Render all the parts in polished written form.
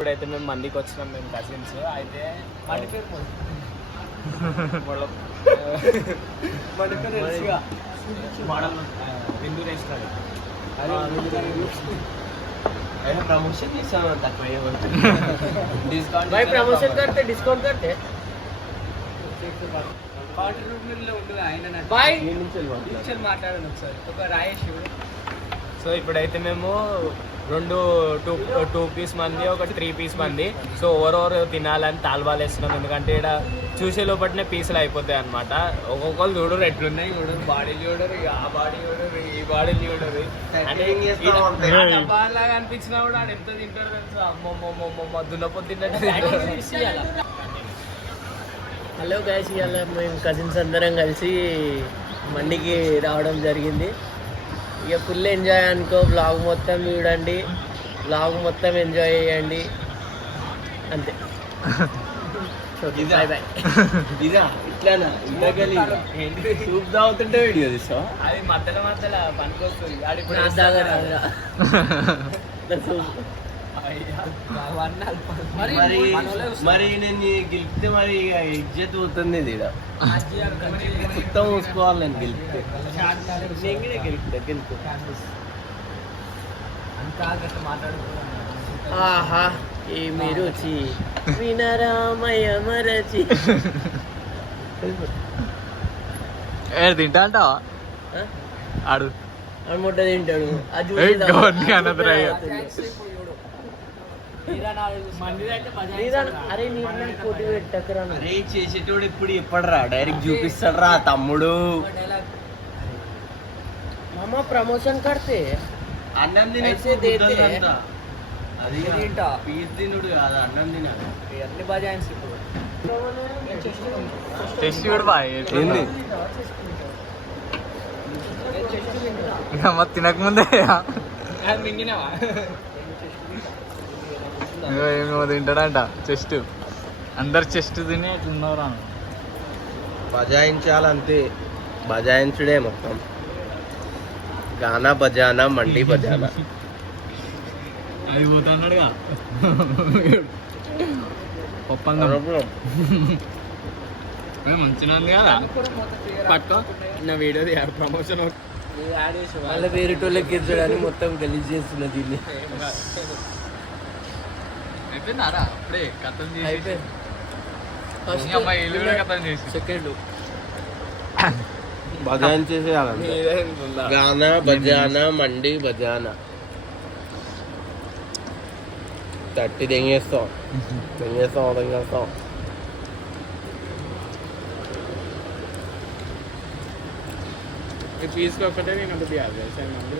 ఇప్పుడైతే మేము మందికి వచ్చినాం, మేము కజిన్స్. అయితే మండి పేరు బిందు రెస్టారెంట్. प्रमोशन डिस्काउंट भाई प्रमोशन करते डिस्काउंट करते సో ఇప్పుడైతే మేము టూ పీస్ మంది ఒక 3 పీస్ మంది. సో ఓవర్ తినాలని తాల్వాలు వేస్తున్నాం, ఎందుకంటే ఇక్కడ చూసే లోపలనే పీసులు అయిపోతాయి అనమాట. ఒక్కొక్కరు చూడరు ఎట్లున్నాయి, చూడరు బాడీ చూడరు, ఆ బాడీ చూడరు, ఈ బాడీ చూడరు. లాగా అనిపించినా కూడా ఆడ ఎంత తింటారు తెలుసా, అమ్మమ్మ దున్నపోతు తిన్నట్టు. హలో గైస్, ఇవాళ మేము కజిన్స్ అందరం కలిసి మండికి రావడం జరిగింది. ఇక ఫుల్ ఎంజాయ్ అనుకో, బ్లాగ్ మొత్తం చూడండి, బ్లాగ్ మొత్తం ఎంజాయ్ చేయండి అంతే. Bye bye. ఇదా ఇట్లానా సూప్ తాగుతుంటే వీడియో తీస్తావా? అది మధ్యలో మధ్యలో పనికొస్తుంది. మరి నేను గెలిపితే మరి ఇజ్జత్ పోతుంది. ఇది మొత్తం చూసుకోవాలి నేను గెలిపితే. గెలుపు ఆహా ఏమి రుచి వినరామయ మరచి. తింటా అంటావా? ఆడు ముట్ట తింటాడు. అరే నీ పోటీ పెట్టకరా. అరే చేసేటోడు ఇప్పుడు చెప్పడరా, డైరెక్ట్ చూపిస్తాడరా తమ్ముడు. మామ ప్రమోషన్ కడితే అన్నం తినేసి అది పీస్ తినుడు కాదు, అన్నం తినాలి. అన్ని బజాయిన్స్ ఇప్పుడు టెస్ట్ కూడా బాగా తినకముందే ఏమో తింటాడంట. చెస్ట్ అందరు చెస్ట్ తిని ఎట్లున్నారా బజాయించాలంతే, బజాయించుడే మొత్తం. గానా బజానా మండి బజానా అది పోతున్నాడుగా పప్పంగా మంచిగా ఉంది కదా. పట్టుకో నా వీడియో తీయాలి, ప్రమోషన్ వాళ్ళ వేరేటోళ్ళకి ఎత్తడానికి మొత్తం గలీజ్ చేస్తున్నా దీన్ని. అయిపోయిందారా అప్పుడే కథం చేసి సెకండ్ బజాన్ చేసేయాలంటే గానా బజానా మండి బజానా తట్టి దెంగేస్తాం. ఈ పీస్కి ఒక్కటే నేను ఒకటి యాభై మంది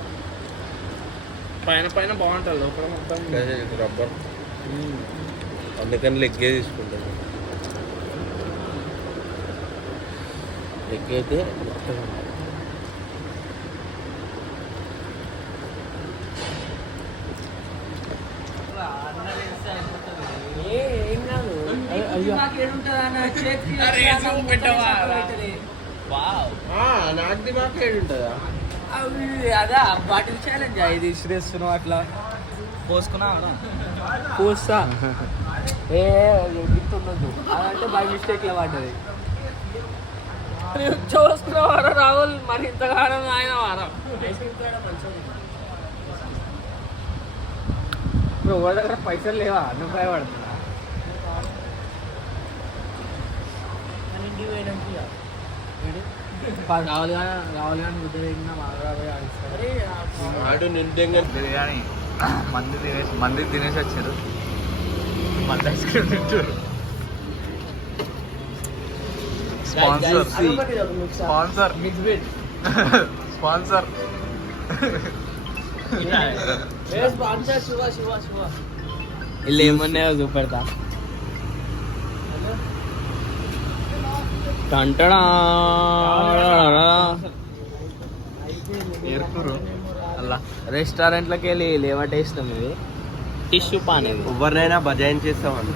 పైన పైన బాగుంటుంది, లోపల మొత్తం రబ్బర్. అందుకని లెగ్గే తీసుకుంటాను. లెగ్ అయితే మొత్తం ఏం కాదు. నాకు దిమాగ్ ఏడుంటుందా? అదా వాటి ఛాలెంజ్ ఇది ఇసిరేస్తున్నావు అట్లా పోసుకున్నా పోస్తా. ఏ గుర్తుండదు అదంటే బై మిస్టేక్ లో పడ్డది. చూసుకున్నవారా రాహుల్, మరి ఇంతగానం ఆయన వారా ఇప్పుడు వాళ్ళ దగ్గర పైసలు లేవా? నువ్వు భయపడుతున్నా. రావాలి కానీ ముద్ద వేగిన ఆడు నిండుగా బిర్యానీ మంది తినేసి వచ్చారు. మంది ఐస్ క్రీమ్ తింటారు. స్పాన్సర్ స్పాన్సర్ వీళ్ళు ఏమన్నాయో చూపెడతా. రెస్టారెంట్లోకి వెళ్ళి లేవటేస్తాం. ఇది టిష్యూ పాన్, ఎవరినైనా బజాయిన్ చేస్తామని.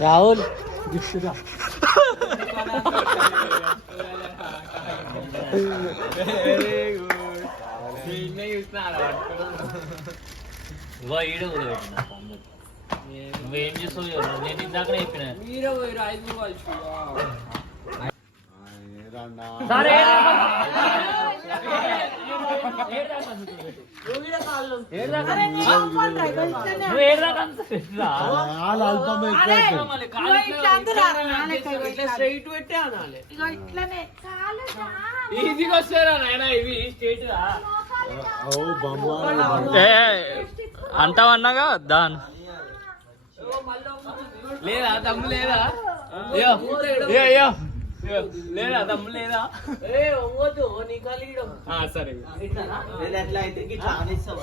రాహుల్ నువ్వేం చేస్తావు నేను ఇందాక చెప్పిన ఈజీగా వస్తారా నాయన ఇవి స్ట్రేట్ గా అంటావన్నాగా దాన్ లేదా తమ్ము లేదా అయ్యో అయ్యో అయ్యో లేదా తమ్ము లేదా సరే నేను అట్లా అయితే గిట్లా ఆనేస్తాం.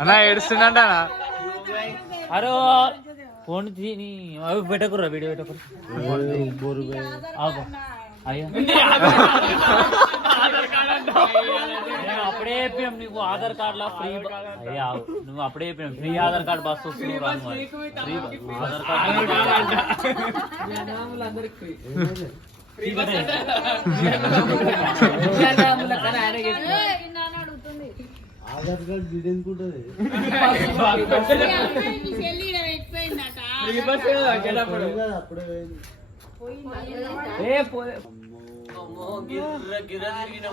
అన్నా ఏడుస్తుండ అరే ఫోన్ తిని అవి పెట్టకుర్రా వీడియో పెట్టకుర్రా అయ్యా అప్పుడే చెప్పాం నీకు ఆధార్ కార్డ్ లా ఫ్రీ అయ్యా నువ్వు అప్పుడే చెప్పాం ఫ్రీ ఆధార్ కార్డ్ బస్ వస్తుంది free Aadhaar card Aadhaar card గిడెందుకుంటది అప్పుడే గిర్ర గిర్ర తిరిగిన